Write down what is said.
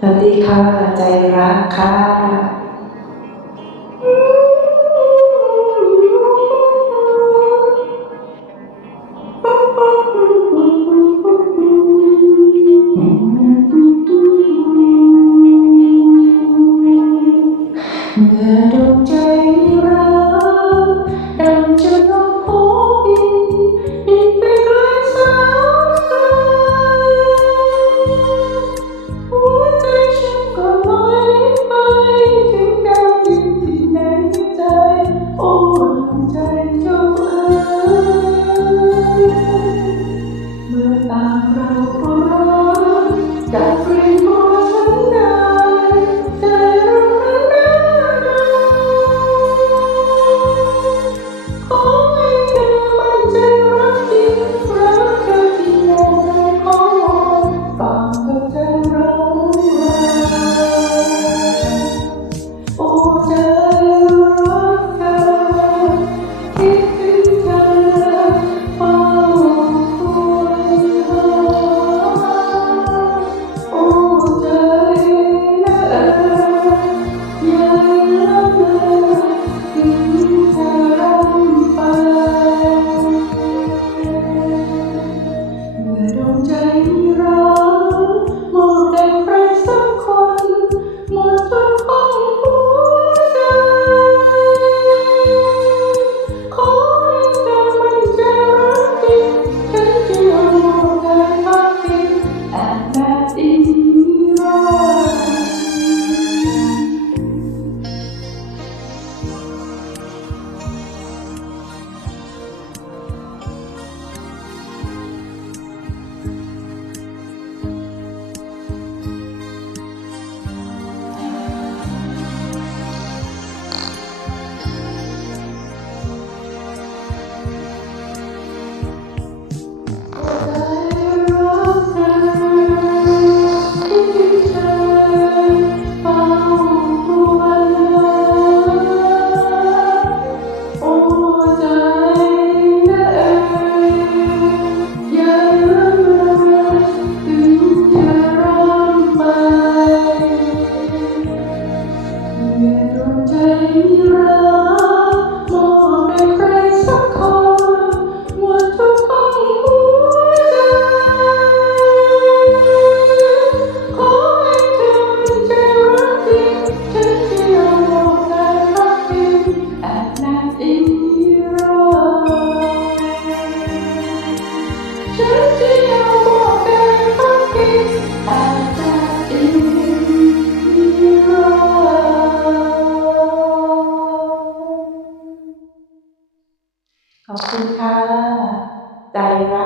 สวัสดีค่ะใจรักค่ะเมื่อดวงใจรักดังจะลองพบบินไปไกลแสนไกลหัวใจฉันก็ลอยไปถึงดาวดินที่ในใจโอ้ดวงใจเจ้าเอ๋ยเมื่อตามเราก็ร้อนจากเรียนรู้ฉันได้ใจเรานั้นขอให้เธอมั่นใจรักจริงรักเธอที่แน่ใจขอวอนฟังเธอใจร้องไห้โอ้ใจรักเธอคิดถึงเธอเฝ้าคอยหาโอ้ใจนะอย่าละเลยถึงเธอร่ำไปเมื่อดวงใจรักมอบแด่ใครสักคนหมดทุกห้องหัวใจขอให้เธอมั่นใจรักจริงฉันจะยอมมอบกายพักพิงแอบแนบอิงรักใจรักมอบให้ใครสักคนหมดทุกห้องหัวใจขอให้เธอมั่นใจรักจริงฉันจะยอมมอบกายพักพิงแอบแนบอิงรักฉันจะยอมมอบกายพักพิงแอบแนบอิงรักขอบคุณค่ะใจรัก